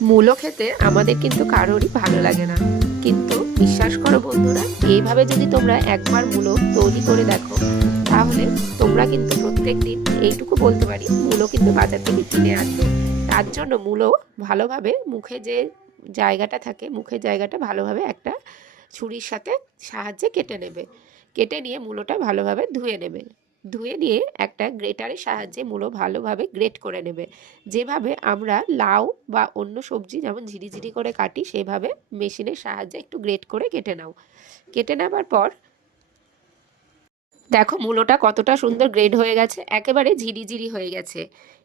মূলো খেতে আমাদের কিন্তু কারোরই ভালো লাগে না, কিন্তু বিশ্বাস করো বন্ধুরা, এইভাবে যদি তোমরা একবার মূলো তৈরি করে দেখো তাহলে তোমরা কিন্তু প্রত্যেক দিন এইটুকু বলতে পারি মূলো কিন্তু বাজার থেকে কিনে আনবে। তার জন্য মূলো ভালোভাবে মুখে যে জায়গাটা থাকে, মুখের জায়গাটা ভালোভাবে একটা ছুরির সাহায্যে কেটে নেবে। কেটে নিয়ে মূলোটা ভালোভাবে ধুয়ে নেবে। ধুয়ে নিয়ে একটা গ্রেটারের সাহায্যে মূলো ভালোভাবে গ্রেট করে নেবে। যেভাবে আমরা লাউ বা অন্য সবজি যেমন ঝিরিঝিরি করে কাটি সেভাবে মেশিনের সাহায্যে একটু গ্রেট করে কেটে নাও। কেটে নেবার পর দেখো মূলোটা কতটা সুন্দর গ্রেড হয়ে গেছে, একেবারে ঝিরিঝিরি হয়ে গেছে।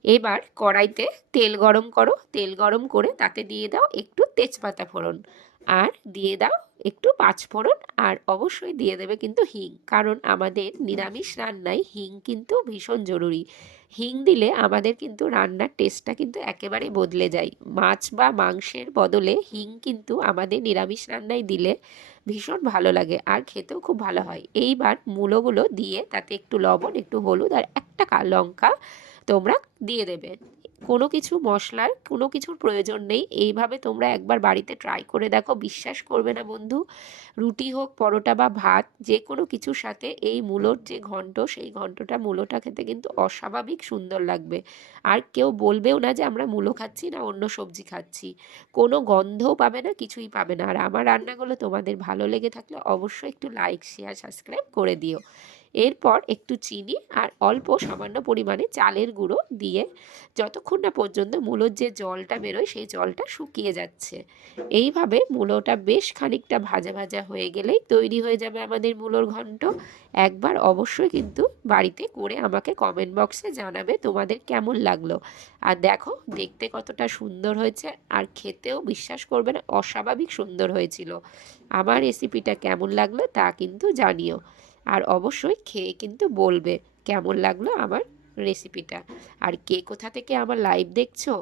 এবার কড়াইতে তেল গরম করো, তেল গরম করে তাতে দিয়ে দাও একটু তেজপাতা ফোড়ন, আর দিয়ে দাও একটু পাঁচ ফোড়ন, আর অবশ্যই দিয়ে দেবে কিন্তু হিং, কারণ আমাদের নিরামিষ রান্নায় হিং কিন্তু ভীষণ জরুরি। হিং দিলে আমাদের কিন্তু রান্নার টেস্টটা কিন্তু একেবারে বদলে যায়। মাছ বা মাংসের বদলে হিং কিন্তু আমাদের নিরামিষ রান্নায় দিলে ভীষণ ভালো লাগে আর খেতেও খুব ভালো হয়। এইবার মূলোগুলো দিয়ে তাতে একটু লবণ, একটু হলুদ আর একটা লঙ্কা তোমরা দিয়ে দেবে। কোনো কিছু মশলার কোনো কিছুর প্রয়োজন নেই। এইভাবে তোমরা একবার বাড়িতে ট্রাই করে দেখো, বিশ্বাস করবে না বন্ধু, রুটি হোক, পরোটা বা ভাত, যে কোনো কিছুর সাথে এই মূলোর যে ঘন্ট, সেই ঘন্টটা মূলোটা খেতে কিন্তু অস্বাভাবিক সুন্দর লাগবে। আর কেউ বলবেও না যে আমরা মূলো খাচ্ছি না অন্য সবজি খাচ্ছি। কোনো গন্ধও পাবে না, কিছুই পাবে না। আর আমার রান্নাগুলো তোমাদের ভালো লেগে থাকলে অবশ্যই একটু লাইক, শেয়ার, সাবস্ক্রাইব করে দিও। এরপর একটু চিনি আর অল্প সামান্য পরিমাণে চালের গুঁড়ো দিয়ে যতক্ষণ না পর্যন্ত মূলোর যে জলটা বেরোয় সেই জলটা শুকিয়ে যাচ্ছে, এইভাবে মূলোটা বেশ খানিকটা ভাজা ভাজা হয়ে গেলেই তৈরি হয়ে যাবে আমাদের মূলোর ঘন্ট। একবার অবশ্যই কিন্তু বাড়িতে করে আমাকে কমেন্ট বক্সে জানাবে তোমাদের কেমন লাগলো। আর দেখো দেখতে কতটা সুন্দর হয়েছে, আর খেতেও বিশ্বাস করবে না অস্বাভাবিক সুন্দর হয়েছিল। আমার রেসিপিটা কেমন লাগলো তা কিন্তু জানিও, আর অবশ্যই খেয়ে কিন্তু বলবে কেমন লাগলো আমার রেসিপিটা। আর কে কোথা থেকে আমার লাইভ দেখছো,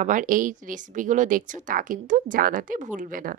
আমার এই রেসিপিগুলো দেখছো তা কিন্তু জানাতে ভুলবে না।